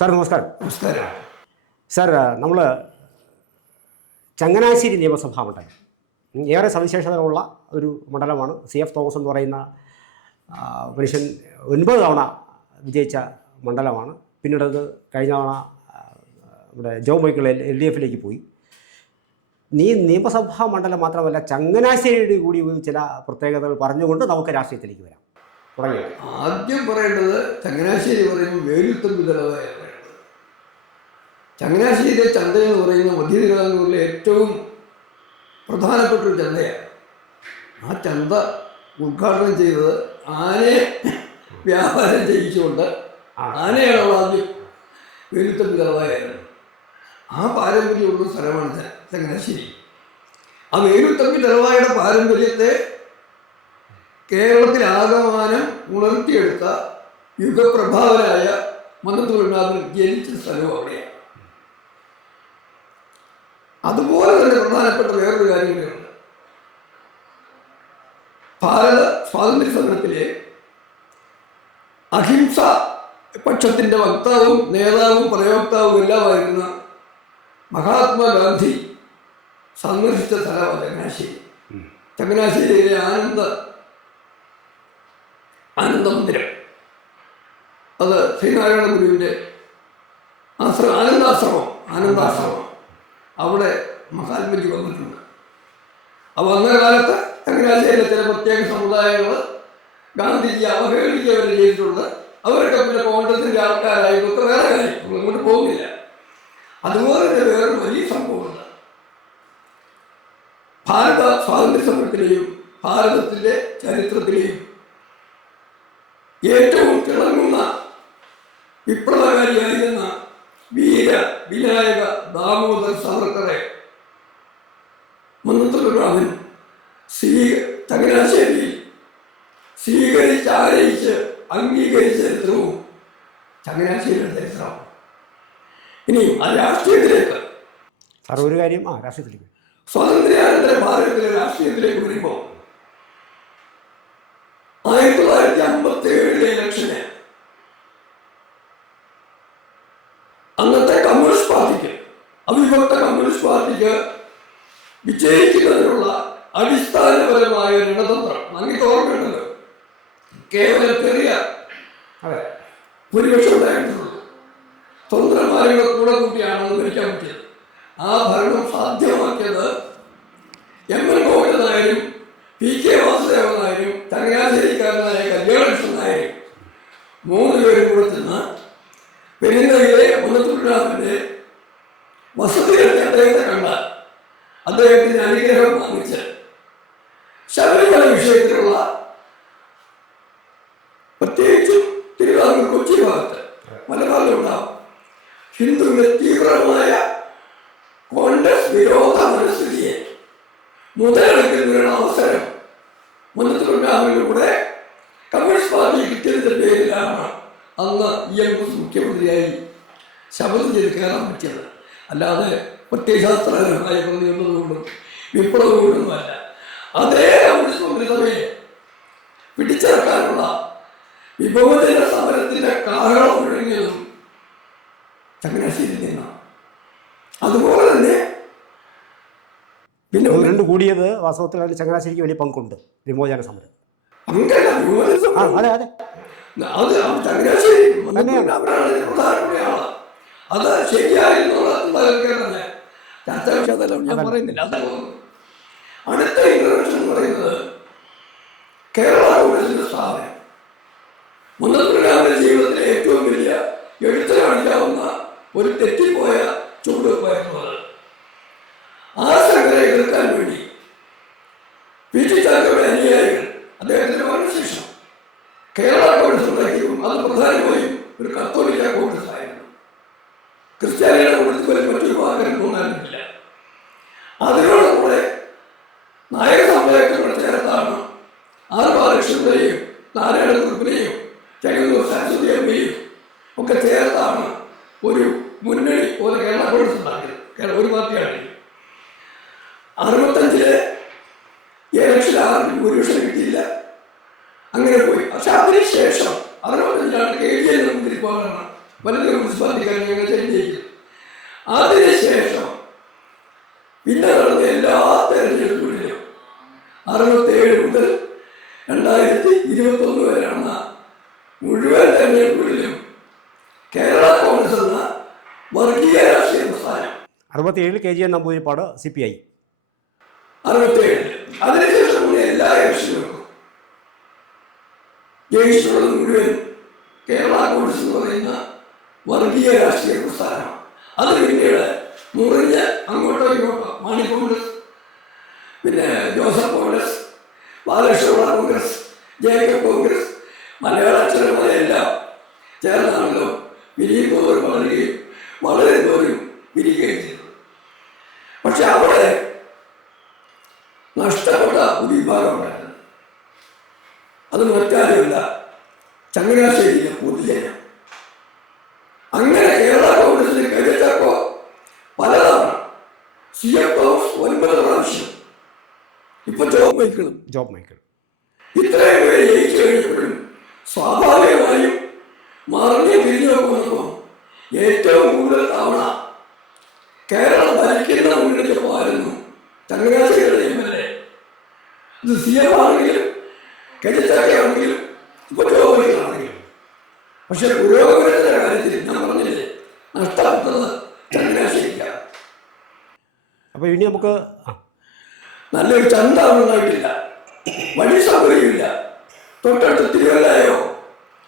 Sir നമസ്കാരം. നമസ്കാരം. Sir, നമ്മൾ ചങ്ങനാശ്ശേരി നിയമസഭാ മണ്ഡലം ഏറെ സവിശേഷതകളുള്ള ഒരു മണ്ഡലമാണ്. CF തോമസ് എന്ന് പറയുന്ന മനുഷ്യൻ 9 തവണ വിജയിച്ച മണ്ഡലമാണ്. പിന്നീട് അത് കഴിഞ്ഞ തവണ നമ്മുടെ ജോ മൈക്കിൾ LDFിലേക്ക് പോയി. നിയമസഭാ മണ്ഡലം മാത്രമല്ല, ചങ്ങനാശ്ശേരിയുടെ കൂടി ചില പ്രത്യേകതകൾ പറഞ്ഞുകൊണ്ട് നമുക്ക് രാഷ്ട്രീയത്തിലേക്ക് വരാം. തുടങ്ങി. ആദ്യം പറയേണ്ടത് ചങ്ങനാശ്ശേരി പറയുമ്പോൾ വേലുത്തമ്പി ദളവായാണ് പറയേണ്ടത്. ചങ്ങനാശ്ശേരിയിലെ ചന്ത എന്ന് പറയുന്ന മധ്യ തിരുവിതാംകൂറിലെ ഏറ്റവും പ്രധാനപ്പെട്ട ഒരു ചന്തയാണ്. ആ ചന്ത ഉദ്ഘാടനം ചെയ്തത് ആനയെ വ്യാപാരം ചെയ്യിച്ചുകൊണ്ട് ആനയാണ് ആദ്യം വേലുത്തമ്പി ദളവായിരുന്നു. ആ പാരമ്പര്യമുള്ള സ്ഥലമാണ് ചങ്ങനാശ്ശേരി. ആ വേലുത്തമ്പി ദളവായുടെ പാരമ്പര്യത്തെ കേരളത്തിലാകമാനം ഉണർത്തിയെടുത്ത യുഗപ്രഭാവനായ മന്നത്തുനാഥൻ ജനിച്ച സ്ഥലവും അവിടെയാണ്. അതുപോലെ തന്നെ പ്രധാനപ്പെട്ട വേറൊരു കാര്യം കൂടിയുണ്ട്. ഭാരത സ്വാതന്ത്ര്യ സമരത്തിലെ അഹിംസ പക്ഷത്തിൻ്റെ വക്താവും നേതാവും പ്രയോക്താവും എല്ലാമായിരുന്ന മഹാത്മാഗാന്ധി സന്ദർശിച്ച സ്ഥലമാണ് ചങ്ങനാശ്ശേരി. ചങ്ങനാശ്ശേരിയിലെ ആനന്ദമന്ദിരം, അത് ശ്രീനാരായണ ഗുരുവിൻ്റെ ആനന്ദാശ്രമം അവിടെ മഹാത്മജി വന്നിട്ടുണ്ട്. അപ്പോൾ അന്ന കാലത്ത് ചങ്ങനാശ്ശേരിയിലെ ചില പ്രത്യേക സമുദായങ്ങൾ ഗാന്ധിജി അവഹേളിച്ചവരെ ചെയ്തിട്ടുണ്ട്. അവരൊക്കെ പിന്നെ കോൺഗ്രസിൻ്റെ ആൾക്കാരായതൊക്കെ വേറെ കാര്യം, അങ്ങോട്ട് പോകുന്നില്ല. അതുപോലെ തന്നെ വേറൊരു വലിയ സംഭവമുണ്ട്. ഭാരത സ്വാതന്ത്ര്യ സമരത്തിലെയും ഭാരതത്തിൻ്റെ ചരിത്രത്തിലെയും ഏറ്റവും തിളങ്ങുന്ന വിപ്ലവകാരിയായിരുന്ന വിനായക ദാമോദർ സാവർക്കറെ മന്നത്തുനാഥൻ ചങ്ങനാശ്ശേരിയിൽ സ്വീകരിച്ച് ആനയിച്ച് അംഗീകരിച്ച ചരിത്രവും ചങ്ങനാശ്ശേരിയുടെ ചരിത്രമാണ്. ഇനി ആ രാഷ്ട്രീയത്തിലേക്ക് ഒരു കാര്യം രാഷ്ട്രീയത്തിലേക്ക് സ്വാതന്ത്ര്യാനന്തര ഭാരതത്തിലെ രാഷ്ട്രീയത്തിലേക്ക് വരുമ്പോൾ 1957 ഇലക്ഷന് അന്നത്തെ കമ്മ്യൂണിസ്റ്റ് പാർട്ടിക്ക്, അവിഭക്ത കമ്മ്യൂണിസ്റ്റ് പാർട്ടിക്ക് വിജയിക്കുന്നതിനുള്ള അടിസ്ഥാനപരമായ രണതന്ത്രം നമുക്ക് ഓർമ്മയുണ്ടല്ലോ. കേവലം ചെറിയ ഭൂരിപക്ഷം ഉണ്ടായിട്ടുള്ളൂ. സ്വതന്ത്രന്മാരുടെ കൂടെ കൂട്ടിയാണെന്ന് ഭരിക്കാൻ പറ്റിയത്. ആ ഭരണം സാധ്യമാക്കിയത് MN ഗോവിന്ദൻ നായരും PK വാസുദേവൻ നായരും ചങ്ങനാശ്ശേരിക്കാരനായ കല്യാണകൃഷ്ണൻ നായരും 3 പേരും കൂടെ ചെന്ന് പെരിന്തയിലെ മന്നത്തുനാഥന്റെ വസതിയിലെത്തി അദ്ദേഹത്തെ കണ്ടാൽ അദ്ദേഹത്തിന് അനുഗ്രഹം വാങ്ങിച്ച് ശബരിമല വിഷയത്തിലുള്ള, പ്രത്യേകിച്ചും തിരുവിതാംകൂർ കൊച്ചി ഭാഗത്ത് മലബാറിലുണ്ടാവും ഹിന്ദുവിന്റെ തീവ്രമായ കോൺഗ്രസ് വിരോധ മനസ്ഥിതിയെ മുതലെടുക്കുന്നതിനുള്ള അവസരം മന്നത്തുനാഥനിലൂടെ കമ്മ്യൂണിസ്റ്റ് പാർട്ടി കിട്ടിയതിന്റെ പേരിലാണ് അന്ന് EM മുഖ്യമന്ത്രിയായി ശപഥം ചെയ്ത് കയറാൻ പറ്റിയത്. അല്ലാതെ പ്രത്യയശാസ്ത്രപരമായ പ്രതികൊണ്ടും വിപ്ലവം കൊണ്ടൊന്നുമല്ല. അതേ കമ്മ്യൂണിസ്റ്റ് മന്ത്രിസഭയെ പിടിച്ചെടുക്കാനുള്ള വിഭജന സമരത്തിന്റെ കാഹളം മുഴങ്ങിയതും ചങ്ങനാശ്ശേരിയിൽ നിന്നാണ്. അതുപോലെ തന്നെ പിന്നെ കൂടിയത് വാസ്തവത്തിൽ ചങ്ങനാശ്ശേരിക്ക് വലിയ പങ്കുണ്ട് വിമോചന സമരം. അത് ചങ്ങനാശ്ശേരി അത് ശരിയായിരുന്നു ചർച്ച വിഷയതലം ഞാൻ പറയുന്നില്ല. അടുത്ത ഇന്റർവെൻഷൻ എന്ന് പറയുന്നത് കേരള കോൺഗ്രസിന്റെ സ്ഥാപനം മന്നത്തുനാഥന്റെ ജീവിതത്തിലെ ഏറ്റവും വലിയ എഴുത്ത് കാണിക്കാവുന്ന ഒരു തെറ്റിപ്പോയ ചുവടുവെപ്പായിരുന്നു. ആ സംഘടന എതിർക്കാൻ വേണ്ടി PT ചാക്കോയുടെ അനുയായികൾ അദ്ദേഹത്തിന്റെ മരണശേഷം കേരള കോൺഗ്രസ് ഉണ്ടാക്കിയും അത് പ്രധാനമായും ഒരു കത്തോലിക്ക കോൺഗ്രസ് ആയിരുന്നു. ക്രിസ്ത്യാനികളെ കോൺഗ്രസ് മറ്റൊരു ഭാഗം തോന്നാനില്ല. അതിനോടുകൂടെ നായക സമുദായത്തിലൂടെ ചേർത്താണ് R ബാലകൃഷ്ണനെയും നാരായണകുറുപ്പിനെയും ചെങ്ങന്നൂർ സരസ്വതി അമ്മയും ഒക്കെ ചേർത്താണ് ഒരു മുന്നണി പോലെ കേരള കോൺഗ്രസ് ഉണ്ടാക്കിയത്. ഒരു പാർട്ടിയാണ്. 65 ഇലക്ഷൻ ആർക്കും ഭൂരിപക്ഷം കിട്ടിയില്ല, അങ്ങനെ പോയി. പക്ഷെ അതിനുശേഷം 65 KJ നമ്പൂതിരിപ്പാടാണ് വലിയ മുനിസിപ്പാലിറ്റിക്കാരൻ ഞങ്ങൾ ജയിക്കും. അതിനുശേഷം പിന്നെ നടന്ന എല്ലാ തെരഞ്ഞെടുപ്പുകളിലും 67 മുതൽ 2021 വരെ നടന്ന മുഴുവൻ തെരഞ്ഞെടുപ്പുകളിലും കേരള കോൺഗ്രസ് എന്ന വർഗീയ രാഷ്ട്രീയ പ്രസ്ഥാനം 67 KGN നമ്പൂതിരിപ്പാട് CPI 67 അതിനുശേഷമുള്ള എല്ലാ ഇലക്ഷനുകൾക്കും ജയിച്ചിട്ടുള്ളത് മുഴുവൻ കേരള കോൺഗ്രസ് എന്ന് പറയുന്ന വർഗീയ രാഷ്ട്രീയ പ്രസ്ഥാനം. അത് പിന്നീട് മുറിഞ്ഞ് അങ്ങോട്ടോ ഇങ്ങോട്ടോ മാണി കോൺഗ്രസ്, പിന്നെ ജോസഫ് കോൺഗ്രസ്, ബാലകൃഷ്ണ കോൺഗ്രസ്, ജേക്കബ് കോൺഗ്രസ്, മലയാള അക്ഷരങ്ങളെല്ലാം ചേർന്നാണല്ലോ പിരിയുന്നവർ വളരുകയും വളരെ ദൂരം പിരിയുകയും ചെയ്തു. പക്ഷെ അവിടെ നഷ്ടപ്പെട്ട ഒരു വിഭാഗം ഉണ്ടായിരുന്നു. അത് മറ്റാരുമില്ല, ചങ്ങനാശ്ശേരിയിലെ പൊതുജനം. അങ്ങനെ കേരള കോൺഗ്രസിൽ കരുത്തപ്പോ പലതവണ CF തോമസ് 9 പ്രാവശ്യം, ഇപ്പൊ ജോബ് മൈക്കിൾ ഇത്രയും പേര് ജയിച്ചു കഴിഞ്ഞപ്പോഴും സ്വാഭാവികമായും മറിഞ്ഞ് തിരിഞ്ഞു നോക്കുമ്പോൾ ഏറ്റവും കൂടുതൽ തവണ കേരളം ഭരിക്കുന്ന മുന്നണിയായിരുന്നു ചങ്ങനാശ്ശേരിയുടെ MLA. ഇത് CF ആണെങ്കിലും കരുത്തക്കയാണെങ്കിലും ഇപ്പൊ ജോബ് മൈക്കിളാണെങ്കിലും. പക്ഷെ പുരോഗമനത്തിന്റെ കാര്യത്തിൽ ഞാൻ പറഞ്ഞില്ലേ, നഷ്ടപ്പെട്ടത് ചങ്ങനാശ്ശേരിക്കാണ്. അപ്പോൾ ഇനി നമുക്ക് നല്ലൊരു ചന്ത ഉണ്ടായിട്ടില്ല, വഴി സൗകര്യമില്ല. തൊട്ടടുത്ത് തിരുവല്ലായോ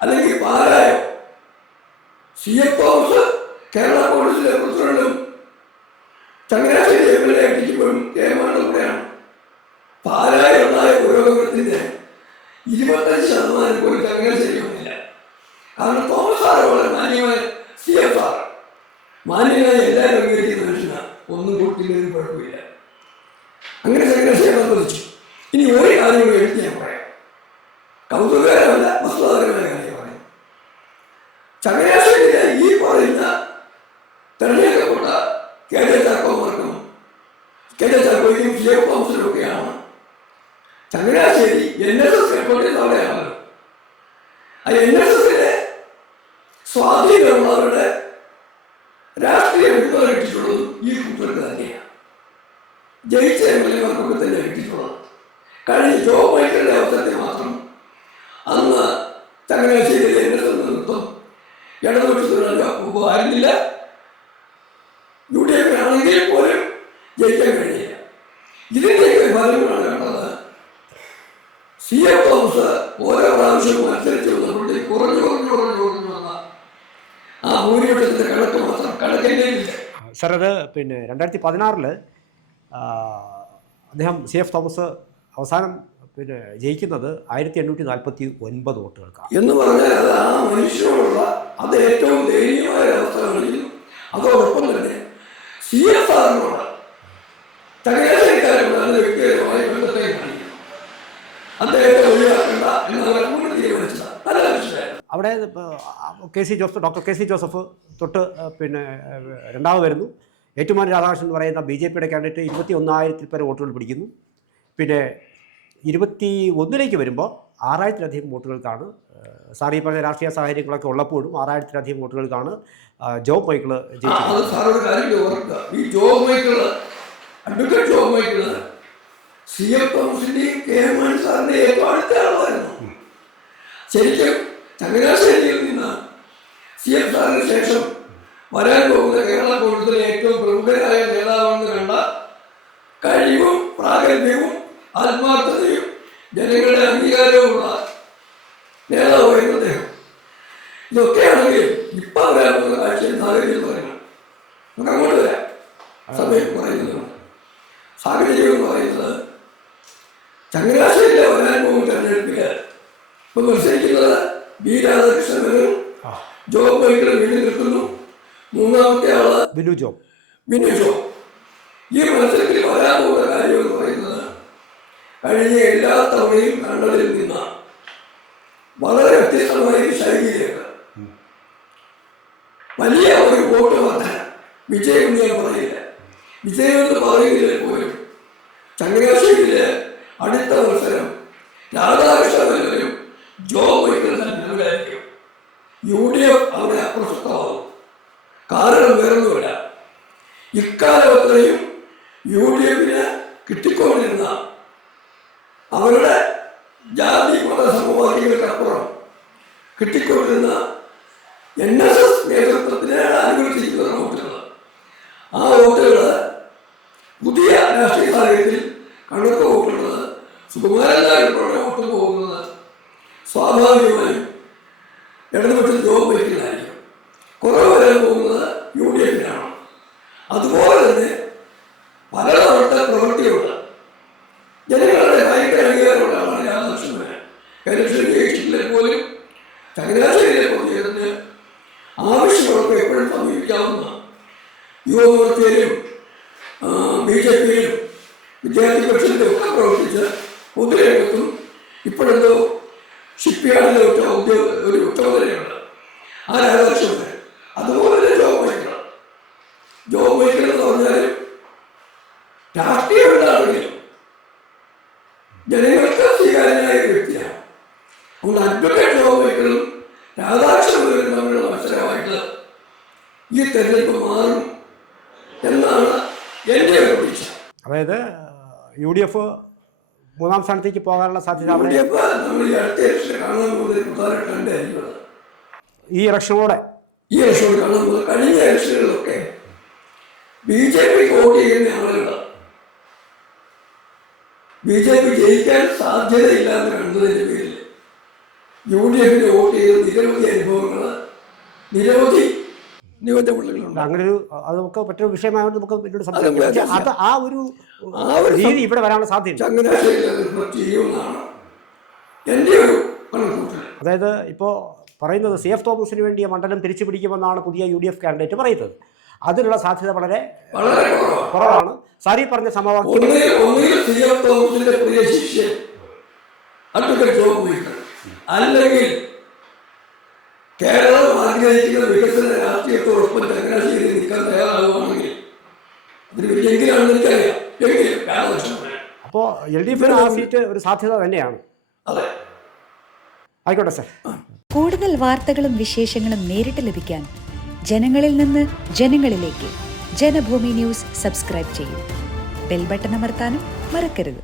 അല്ലെങ്കിൽ പാലായോ. CF തോമസ് കേരള കോൺഗ്രസിലെ പ്രസിഡന്റും ചങ്ങനാശ്ശേരി MLA ആയിട്ടിപ്പോഴും കൂടെയാണ്. പാലായി ഉണ്ടായ പുരോഗമനത്തിന്റെ 25% പോലും ചങ്ങനാശ്ശേരി ഒന്നില്ല. കാരണം തോമസ് സാറ് വളരെ മാന്യമായ CF സാറ് മാന്യമായി എല്ലാവരും അംഗീകരിക്കുന്ന മനുഷ്യനാണ്, ഒന്നും കൊടുത്തില്ലെങ്കിൽ കുഴപ്പമില്ല. അങ്ങനെ ചങ്ങനാശ്ശേരി അനുവദിച്ചു. ഇനി ഒരു കാര്യം കൂടി എടുത്ത് ഞാൻ പറയാം, കൗതുകകരമല്ല വസ്തുതാപരമായ കാര്യം പറയാം. ചങ്ങനാശ്ശേരിയിലെ ഈ പറയുന്ന തെരഞ്ഞെടുക്കപ്പെട്ട KJ ചാക്കോമാർക്കും KJ ചാക്കോയ്ക്കും CF തോമസിനൊക്കെയാണ് ചങ്ങനാശ്ശേരി NSS ഹെഡ്ക്വാർട്ടേഴ്സ് അവിടെയാണല്ലോ. ആ NSSലെ സ്വാധീനമുള്ളവരുടെ രാഷ്ട്രീയ പിന്തുണ കിട്ടിയിട്ടുള്ളതും ഈ കൂട്ടർക്ക് തന്നെയാണ്. ജയിച്ച MLA-മാർക്കൊക്കെ തന്നെ കിട്ടിയിട്ടുള്ളത്. കഴിഞ്ഞ ജോബ് മൈക്കിളിന്റെ അവസരത്തിൽ മാത്രം അന്ന് ചങ്ങനാശ്ശേരിയിലെ NSS നേതൃത്വം ഇടതുപക്ഷത്തിനുള്ള ആയിരുന്നില്ല. UDF ആണെങ്കിൽ പോലും ജയിക്കാൻ കഴിയില്ല. ഇതിൻ്റെയൊക്കെ ഫലങ്ങളാണ് കണ്ടത്. CF തോമസ് ഓരോ പ്രാവശ്യവും മത്സരിച്ച് വന്നപ്പോഴേ കുറഞ്ഞു വന്ന ആ ഭൂരിപക്ഷത്തിന്റെ കണക്ക് മാത്രം കണക്കില്ല. സാർ അത് പിന്നെ 2016 അദ്ദേഹം CF തോമസ് അവസാനം പിന്നെ ജയിക്കുന്നത് 1849 വോട്ടുകൾക്കാണ് എന്ന് പറഞ്ഞാൽ അത് ആ മനുഷ്യനോടുള്ള അത് ഏറ്റവും ദയനീയമായ അവസ്ഥകളിൽ. അതോടൊപ്പം തന്നെ CF സാറിനോട് ചങ്ങനാശ്ശേരിക്കാരോട് നല്ല വ്യക്തിപരമായ ബന്ധത്തെ കാണിക്കണം, അദ്ദേഹത്തെ ഒഴിവാക്കണ്ട എന്നവരെ കൂടി തീരുമാനിച്ചത് നല്ല മനുഷ്യരായിരുന്നു. അവിടെ ഡോക്ടർ കെ സി ജോസഫ് തൊട്ട് പിന്നെ രണ്ടാമത് വരുന്നു. ഏറ്റുമാനൂർ രാധാകൃഷ്ണൻ എന്ന് പറയുന്ന BJP-യുടെ കാൻഡിഡേറ്റ് 21,000 പേരെ വോട്ടുകൾ പിടിക്കുന്നു. പിന്നെ 21 വരുമ്പോൾ 6,000-ലധികം വോട്ടുകൾക്കാണ്, സാർ ഈ പറഞ്ഞ രാഷ്ട്രീയ സാഹചര്യങ്ങളൊക്കെ ഉള്ളപ്പോഴും 6,000-ലധികം വോട്ടുകൾക്കാണ് ജോബ് മൈക്കിൾ ജയിച്ചത്. ഈ job Michael, advocate job Michael CF തോമസിന്റെയും KM Mani സാറിന്റെ ഏറ്റവും അടുത്ത ആളായിരുന്നു. ശരിക്കും ചങ്ങനാശ്ശേരിയിൽ നിന്ന് CF സാറിന് ശേഷം വരാൻ പോകുന്ന കേരള കോൺഗ്രസിലെ ഏറ്റവും പ്രമുഖരായ നേതാവെന്ന് കണ്ട കഴിവും പ്രാഗൽഭ്യവും ആത്മാർത്ഥതയും ജനങ്ങളുടെ അംഗീകാരവുമുള്ള നേതാവായിരുന്നു അദ്ദേഹം. ഇതൊക്കെയാണെങ്കിൽ ഇപ്പം വരാൻ പോകുന്ന കാഴ്ചയും സാഹചര്യം പറയണം. നമുക്ക് അങ്ങോട്ട് വരാം. സമയം പറയുന്നത് സാഹചര്യം എന്ന് പറയുന്നത് ചങ്ങനാശ്ശേരിയിലെ വരാൻ പോകുന്ന തെരഞ്ഞെടുപ്പില് ഇപ്പൊ മത്സരിക്കുന്നത് B. രാധാകൃഷ്ണനും ജോബ് മൈക്കിൾ വീട്ടിൽ നിൽക്കുന്നു. മൂന്നാമത്തെ ആള് ബിനു ജോബ്. ഈ മത്സരത്തിൽ വരാൻ പോകുന്ന കാര്യം എന്ന് പറയുന്നത് കഴിഞ്ഞ എല്ലാ തവണയും കണ്ടതിൽ നിന്ന് വളരെ വ്യത്യസ്തമായ ശൈലിയിലേക്ക് വലിയ ഒരു വോട്ട് വർധന. വിജയം ഞാൻ പറയില്ല, വിജയം എന്ന് പറയുന്നില്ല പോലും ചങ്ങനാശ്ശേരിയിലെ അടുത്ത മത്സരം രാധാകൃഷ്ണനും ജോബ് മൈക്കിൾ തന്നെ. UDF അവിടെ അപ്രസക്തമാകും. കാരണം വേറൊന്നുമില്ല, ഇക്കാലത്രയും UDFന് കിട്ടിക്കൊണ്ടിരുന്ന അവരുടെ ജാതി മത സമവാക്യങ്ങൾക്കപ്പുറം കിട്ടിക്കൊണ്ടിരുന്ന NSS നേതൃത്വത്തിനെ അനുകൂലിച്ചിരിക്കുന്ന വോട്ടുകൾ, ആ വോട്ടുകൾ പുതിയ രാഷ്ട്രീയ സാഹചര്യത്തിൽ കണക്ക് പോകുന്നത് സുകുമാരനായിട്ടുള്ള വോട്ട് പോകുന്നത് സ്വാഭാവികമായും ഇടതുപക്ഷത്തിൽ ജോബ് വയ്ക്കുന്നതായിരിക്കും. കുറവ് വരെ പോകുന്നത് UDFനാണ്. അതുപോലെ തന്നെ പലതവണത്തെ പ്രവൃത്തിയുണ്ട്. ജനങ്ങളുടെ ഭയങ്കര അംഗീകാരമുള്ള ആളാണ് രാധാകൃഷ്ണൻ. ഇലക്ഷൻ ജയിച്ചിട്ടില്ല പോലും ചങ്ങനാശ്ശേരിയിലെ പൊതുജനത്തിന് ആവശ്യങ്ങളൊക്കെ എപ്പോഴും സമീപിക്കാവുന്ന യുവമോർച്ചയിലും BJPയിലും വിദ്യാർത്ഥി പക്ഷത്തിലും ഒക്കെ പ്രവർത്തിച്ച് പൊതുരംഗത്തും ഇപ്പോഴെന്തോ ഷിപ്പ്യാർഡിലെ ഒരു ഉത്തരവുണ്ട് ആ രാധാകൃഷ്ണൻ. അതുപോലെ തന്നെ ജോബ് വഹിക്കണം എന്ന് പറഞ്ഞാൽ രാഷ്ട്രീയമുണ്ടാണെങ്കിലും ജനങ്ങൾക്ക് സ്വീകാര്യനായ ഒരു വ്യക്തിയാണ്. അതുകൊണ്ട് അഡ്വക്കേറ്റ് ജോബ് വഹിക്കണം രാധാകൃഷ്ണൻ തമ്മിലുള്ള മത്സരമായിട്ട് ഈ തെരഞ്ഞെടുപ്പ് മാറും എന്നാണ് എൻ്റെ ഒരു പ്രതീക്ഷ. അതായത് UDF മൂന്നാം സ്ഥാനത്തേക്ക് പോകാനുള്ള സാധ്യത നമ്മൾ ഈ അടുത്ത ഇലക്ഷൻ കാണാൻ പോകുന്ന ഒരു പ്രധാന ട്രെൻഡായിരിക്കും. ഈ ഇലക്ഷനോടെ കാണാൻ പോകുന്നത് കഴിഞ്ഞ ഇലക്ഷനുകളിലൊക്കെ BJP വോട്ട് ചെയ്യുന്ന ആളുകൾ BJP ജയിക്കാൻ സാധ്യതയില്ല എന്ന് കണ്ടതിൻ്റെ പേരിൽ UDFന് വോട്ട് ചെയ്ത നിരവധി അനുഭവങ്ങൾ, നിരവധി നിയോജകമണ്ഡലങ്ങളുണ്ട്. അങ്ങനെ ഒരു അത് നമുക്ക് മറ്റൊരു വിഷയമായതുകൊണ്ട് നമുക്ക് പിന്നീട് സംസാരിക്കാം. അത് ആ ഒരു രീതി ഇവിടെ വരാനുള്ള സാധ്യത ചെയ്യുമെന്നാണ് എൻ്റെ ഒരു കണക്കുകൂട്ടൽ. അതായത് ഇപ്പോൾ പറയുന്നത് CF തോമസിന് വേണ്ടിയ മണ്ഡലം തിരിച്ചു പിടിക്കുമെന്നാണ് പുതിയ UDF കാൻഡിഡേറ്റ് പറയുന്നത്. അതിനുള്ള സാധ്യത വളരെ കുറവാണ്. സാരി പറഞ്ഞ സമവാക്യം CF തോമസിന്റെ പ്രിയ ശിഷ്യൻ അഡ്വക്കേറ്റ് ജോബ് വഹിക്കണം, അല്ലെങ്കിൽ കേരളം ആഗ്രഹിക്കുന്ന വികസന രാഷ്ട്രീയത്തോടൊപ്പം ചങ്ങനാശ്ശേരി നിൽക്കാൻ തയ്യാറാകുകയാണെങ്കിൽ അതിന് വലിയെങ്കിലാണെന്ന് എനിക്കറിയാം. അപ്പോൾ LDFന് ആ സീറ്റ് ഒരു സാധ്യത തന്നെയാണ്. അതെ, ആയിക്കോട്ടെ സർ. കൂടുതൽ വാർത്തകളും വിശേഷങ്ങളും നേരിട്ട് ലഭിക്കാൻ ജനങ്ങളിൽ നിന്ന് ജനങ്ങളിലേക്ക് ജനഭൂമി ന്യൂസ് സബ്സ്ക്രൈബ് ചെയ്യൂ. ബെൽ ബട്ടൺ അമർത്താനും മറക്കരുത്.